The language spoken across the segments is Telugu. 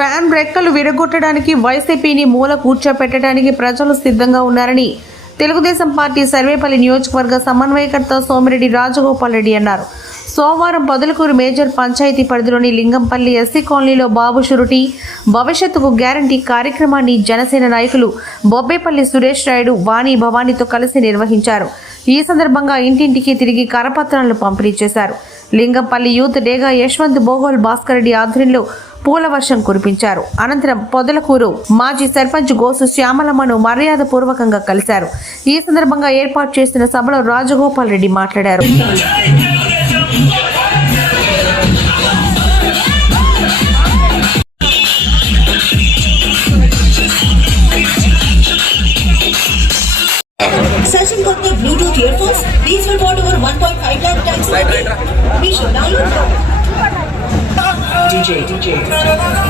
ఫ్యాన్ రెక్కలు విరగొట్టడానికి వైసీపీని మూల కూర్చోపెట్టడానికి ప్రజలు సిద్ధంగా ఉన్నారని తెలుగుదేశం పార్టీ సర్వేపల్లి నియోజకవర్గ సమన్వయకర్త సోమిరెడ్డి రాజగోపాల్ రెడ్డి అన్నారు. సోమవారం పొదలకూరు మేజర్ పంచాయతీ పరిధిలోని లింగంపల్లి ఎస్సీ కాలనీలో బాబు షురుటి భవిష్యత్తుకు గ్యారంటీ కార్యక్రమాన్ని జనసేన నాయకులు బొబ్బేపల్లి సురేష్ రాయుడు వాణి భవానీతో కలిసి నిర్వహించారు. ఈ సందర్భంగా ఇంటింటికి తిరిగి కరపత్రాలను పంపిణీ చేశారు. లింగంపల్లి యూత్ డేగా యశ్వంత్ బోగోల్ భాస్కర్ రెడ్డి ఆధ్వర్యంలో పూల వర్షం కురిపించారు. అనంతరం పొదలకూరు మాజీ సర్పంచ్ గోసు శ్యామలమ్మను మర్యాద పూర్వకంగా కలిశారు. ఈ సందర్భంగా ఏర్పాటు చేసిన సభలో రాజగోపాల్ రెడ్డి మాట్లాడారు. DJ，DJ。DJ, DJ, DJ, DJ.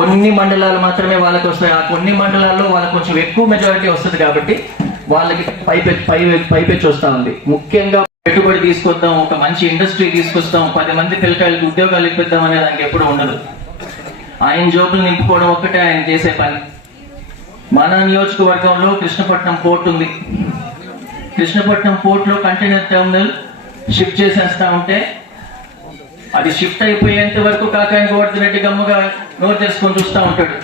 కొన్ని మండలాలు మాత్రమే వాళ్ళకి వస్తాయి. ఆ కొన్ని మండలాల్లో వాళ్ళకి కొంచెం ఎక్కువ మెజారిటీ వస్తుంది కాబట్టి వాళ్ళకి పైపె పై పైపెచ్చి వస్తా ఉంది. ముఖ్యంగా పెట్టుబడి తీసుకొద్దాం ఒక మంచి ఇండస్ట్రీ తీసుకొస్తాం పది మంది పిల్లకాయలకు ఉద్యోగాలు ఇప్పిద్దాం అనే దానికి ఎప్పుడు ఉండదు. ఆయన జోబులు నింపుకోవడం ఒక్కటే ఆయన చేసే పని. మన నియోజకవర్గంలో కృష్ణపట్నం పోర్ట్ ఉంది. కృష్ణపట్నం పోర్ట్లో కంటైనర్ టెర్మినల్ షిఫ్ట్ చేసేస్తా ఉంటే అది షిఫ్ట్ అయిపోయేంత వరకు కాకాని గోవర్ధన్ రెడ్డి గమ్మగా నోట్ చేసుకొని చూస్తూ ఉంటాడు.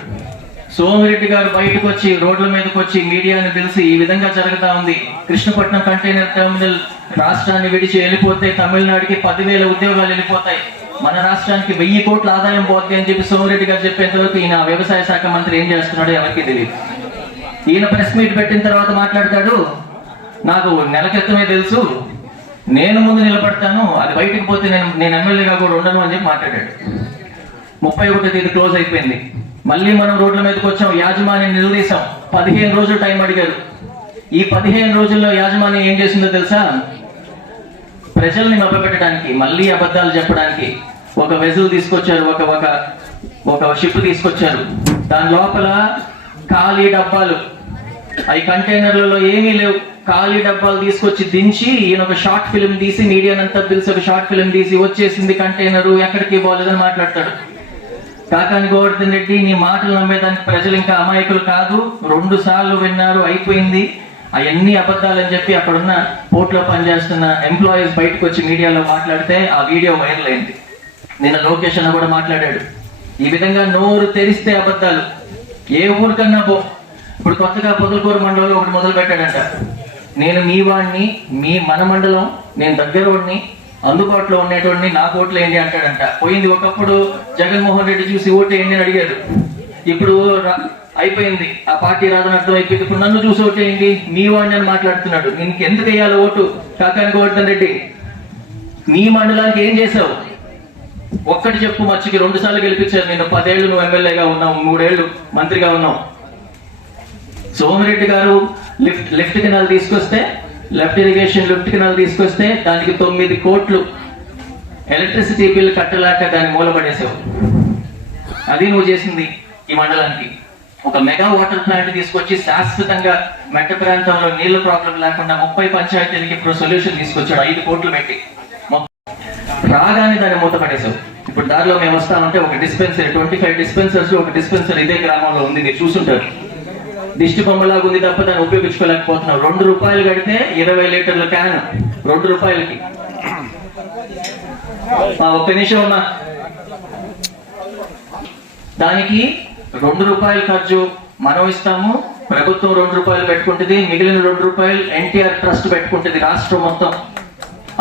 సోమిరెడ్డి గారు బయటకు వచ్చి రోడ్ల మీదకి వచ్చి మీడియాని పిలిచి ఈ విధంగా జరుగుతా ఉంది. కృష్ణపట్నం కంటైనర్ టెర్మినల్ రాష్ట్రాన్ని విడిచి వెళ్ళిపోతే తమిళనాడుకి పదివేల ఉద్యోగాలు వెళ్ళిపోతాయి. మన రాష్ట్రానికి వెయ్యి కోట్ల ఆదాయం పోద్ది అని చెప్పి సోమిరెడ్డి గారు చెప్పేంతవరకు ఈయన వ్యవసాయ శాఖ మంత్రి ఏం చేస్తున్నాడో ఎవరికి తెలియదు. ఈయన ప్రెస్ మీట్ పెట్టిన తర్వాత మాట్లాడతాడు నాకు నెల క్రితమే తెలుసు. నేను ముందు నిలబడతాను. అది బయటకు పోతే నేను నేను ఎమ్మెల్యేగా కూడా ఉండను అని చెప్పి మాట్లాడాడు. ముప్పై ఒకటో తేదీ క్లోజ్ అయిపోయింది. మళ్ళీ మనం రోడ్ల మీదకి వచ్చాం యాజమాన్యం నిలదీశాం. పదిహేను రోజులు టైం అడిగారు. ఈ పదిహేను రోజుల్లో యాజమాన్యం ఏం చేసిందో తెలుసా? ప్రజల్ని మభ్యపెట్టడానికి మళ్ళీ అబద్ధాలు చెప్పడానికి ఒక వెజులు తీసుకొచ్చారు ఒక ఒక ఒక షిప్ తీసుకొచ్చారు. దాని లోపల ఖాళీ డబ్బాలు. అవి కంటైనర్లలో ఏమీ లేవు. ఖాళీ డబ్బాలు తీసుకొచ్చి దించి ఈయన ఒక షార్ట్ ఫిల్మ్ తీసి మీడియానంతా పిలిచి ఒక షార్ట్ ఫిల్మ్ తీసి వచ్చేసింది కంటైనర్ ఎక్కడికి పోలేదని మాట్లాడతాడు. కాకాని గోవర్ధన్ రెడ్డి నీ మాటలు నమ్మేదానికి ప్రజలు ఇంకా అమాయకులు కాదు. రెండు సార్లు విన్నారు అయిపోయింది. అవన్నీ అబద్ధాలని చెప్పి అక్కడున్న పోర్ట్లో పనిచేస్తున్న ఎంప్లాయీస్ బయటకు వచ్చి మీడియాలో మాట్లాడితే ఆ వీడియో వైరల్ అయింది. నిన్న లోకేష్ అన్న కూడా మాట్లాడాడు. ఈ విధంగా నోరు తెరిస్తే అబద్ధాలు. ఏ ఊరికన్నా పో. ఇప్పుడు కొత్తగా పొదలకూరు మండలంలో ఒకటి మొదలు పెట్టాడంట నేను మీ వాడిని మీ మన మండలం నేను దగ్గరవాడిని అందుబాటులో ఉండేటువంటి నాకు ఓట్లు ఏంటి అంటాడంట. పోయింది ఒకప్పుడు జగన్మోహన్ రెడ్డి చూసి ఓటు ఏంటి అని అడిగాడు. ఇప్పుడు అయిపోయింది. ఆ పార్టీ రాదని అర్థం అయిపోయింది ఇప్పుడు నన్ను చూసి ఓటు ఏంటి? మీ వాడిని అని మాట్లాడుతున్నాడు. నీకు ఎందుకు వేయాలి ఓటు? కాకాని గోవర్ధన్ రెడ్డి నీ మండలానికి ఏం చేసావు ఒక్కటి చెప్పు మచ్చికి. రెండు సార్లు గెలిపించారు నేను పదేళ్ళు నువ్వు ఎమ్మెల్యేగా ఉన్నావు. మూడేళ్ళు మంత్రిగా ఉన్నావు. సోమిరెడ్డి గారు లిఫ్ట్ లిఫ్ట్ కెనాల్ తీసుకొస్తే లెఫ్ట్ ఇరిగేషన్ లిఫ్ట్ కెనాల్ తీసుకొస్తే దానికి తొమ్మిది కోట్లు ఎలక్ట్రిసిటీ బిల్ కట్టలేక దాన్ని మూలపడేసావు అది నువ్వు చేసింది ఈ మండలానికి. ఒక మెగా వాటర్ ప్లాంట్ తీసుకొచ్చి శాశ్వతంగా మెట్ట ప్రాంతంలో నీళ్ళ ప్రాబ్లం లేకుండా ముప్పై పంచాయతీలకి ఇప్పుడు సొల్యూషన్ తీసుకొచ్చాడు ఐదు కోట్లు పెట్టి. రాగానే దాన్ని మూత పడేసావు ఇప్పుడు దారిలో మేము వస్తామంటే ఒక డిస్పెన్సరీ ట్వంటీ ఫైవ్ డిస్పెన్సర్స్ ఒక డిస్పెన్సరీ ఇదే గ్రామంలో ఉంది మీరు చూసుంటారు. దిష్టి బొమ్మలాగా ఉంది తప్ప దాన్ని ఉపయోగించుకోలేకపోతున్నాం. రెండు రూపాయలు కడితే ఇరవై లీటర్ల క్యాన్. రెండు రూపాయలకి. ఒక్క నిమిషం అమ్మా. దానికి రెండు రూపాయల ఖర్చు మనం ఇస్తాము ప్రభుత్వం రెండు రూపాయలు పెట్టుకుంటుంది మిగిలిన రెండు రూపాయలు ఎన్టీఆర్ ట్రస్ట్ పెట్టుకుంటుంది రాష్ట్రం మొత్తం.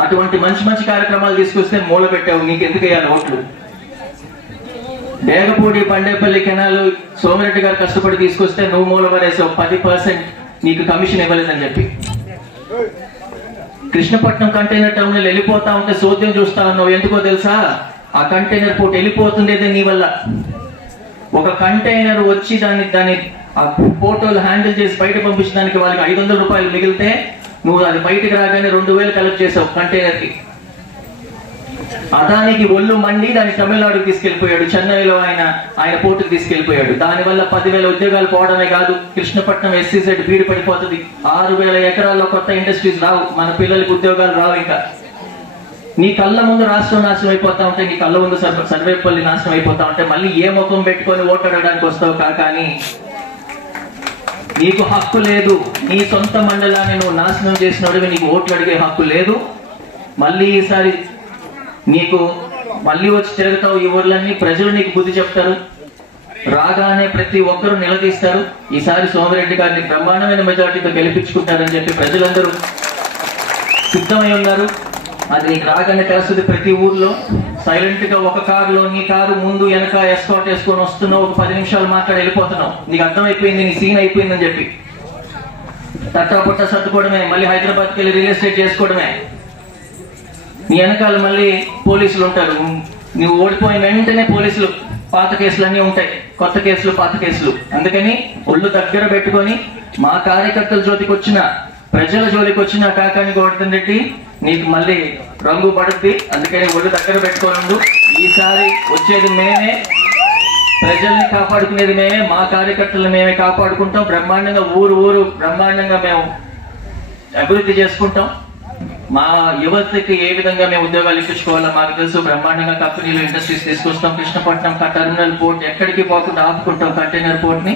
అటువంటి మంచి మంచి కార్యక్రమాలు తీసుకొస్తే మూల పెట్టావు నీకు ఎందుకు వేయాలి ఓట్లు? డేగపూడి బండేపల్లి కెనాలు సోమిరెడ్డి గారు కష్టపడి తీసుకొస్తే నువ్వు మూల పడేసావు పది పర్సెంట్ నీకు కమిషన్ ఇవ్వలేదని చెప్పి. కృష్ణపట్నం కంటైనర్ టర్మినల్ వెళ్ళిపోతా ఉంటే సోద్యం చూస్తా ఉన్నావు. ఎందుకో తెలుసా? ఆ కంటైనర్ పోర్ట్ వెళ్ళిపోతుండేదే నీ వల్ల. ఒక కంటైనర్ వచ్చి దాన్ని దాన్ని ఆ ఫోటోలు హ్యాండిల్ చేసి బయట పంపించడానికి వాళ్ళకి ఐదు వందల రూపాయలు మిగిలితే నువ్వు అది బయటకు రాగానే రెండు వేలు కలెక్ట్ చేసావు కంటైనర్కి అదానికి ఒళ్ళు మండి దాన్ని తమిళనాడుకి తీసుకెళ్ళిపోయాడు చెన్నైలో ఆయన ఆయన పోర్టుకు తీసుకెళ్ళిపోయాడు దానివల్ల పదివేల ఉద్యోగాలు పోవడమే కాదు కృష్ణపట్నం ఎస్సీజెడ్ బీడు పడిపోతుంది. ఆరు వేల ఎకరాల్లో కొత్త ఇండస్ట్రీస్ రావు. మన పిల్లలకి ఉద్యోగాలు రావు ఇంకా. నీ కళ్ళ ముందు రాష్ట్రం నాశనం అయిపోతా ఉంటే నీ కళ్ళ ముందు సర్వ- సర్వేపల్లి నాశనం అయిపోతా ఉంటే మళ్ళీ ఏ ముఖం పెట్టుకొని ఓటాడడానికి వస్తావు కాక అని నీకు హక్కు లేదు. నీ సొంత మండలాన్ని నువ్వు నాశనం చేసినోడివి నీకు ఓట్లు అడిగే హక్కు లేదు. మళ్ళీ ఈసారి నీకు మళ్ళీ వచ్చి తిరుగుతావు ఈ ఊర్లన్నీ ప్రజలు నీకు బుద్ధి చెప్తారు. రాగానే ప్రతి ఒక్కరూ నిలదీస్తారు. ఈసారి సోమిరెడ్డి గారిని బ్రహ్మాండమైన మెజార్టీతో గెలిపించుకుంటారని చెప్పి ప్రజలందరూ సిద్ధమై ఉన్నారు. అది నీకు రాగానే తెలుస్తుంది ప్రతి ఊర్లో సైలెంట్గా ఒక కారులో నీ కారు ముందు వెనక ఎస్కాట్ వేసుకొని వస్తున్నావు ఒక పది నిమిషాలు మాట్లాడి వెళ్ళిపోతున్నావు. నీకు అర్థమైపోయింది నీ సీన్ అయిపోయిందని చెప్పి. తట్టా పుట్ట సర్దుకోవడమే మళ్ళీ హైదరాబాద్కి వెళ్ళి రియల్ ఎస్టేట్ చేసుకోవడమే. నీ వెనకాల మళ్ళీ పోలీసులు ఉంటారు. నువ్వు ఓడిపోయిన వెంటనే పోలీసులు పాత కేసులు అన్నీ ఉంటాయి. కొత్త కేసులు పాత కేసులు. అందుకని ఒళ్ళు దగ్గర పెట్టుకొని మా కార్యకర్తల జోలికి వచ్చిన ప్రజల జోలికి వచ్చిన కాకాని గోవర్ధన్ రెడ్డి నీకు మళ్ళీ రంగు పడుద్ది. అందుకని ఒళ్ళు దగ్గర పెట్టుకోనుండు. ఈసారి వచ్చేది మేమే. ప్రజల్ని కాపాడుకునేది మేమే. మా కార్యకర్తలు మేమే కాపాడుకుంటాం. బ్రహ్మాండంగా ఊరు ఊరు బ్రహ్మాండంగా మేము అభివృద్ధి చేసుకుంటాం. మా యువతకి ఏ విధంగా మేము ఉద్యోగాలు ఇప్పించుకోవాలో మాకు తెలుసు. బ్రహ్మాండంగా కంపెనీలు ఇండస్ట్రీస్ తీసుకొస్తాం. కృష్ణపట్నం టర్మినల్ పోర్ట్ ఎక్కడికి పోకుండా ఆపుకుంటాం కంటైనర్ పోర్ట్ని.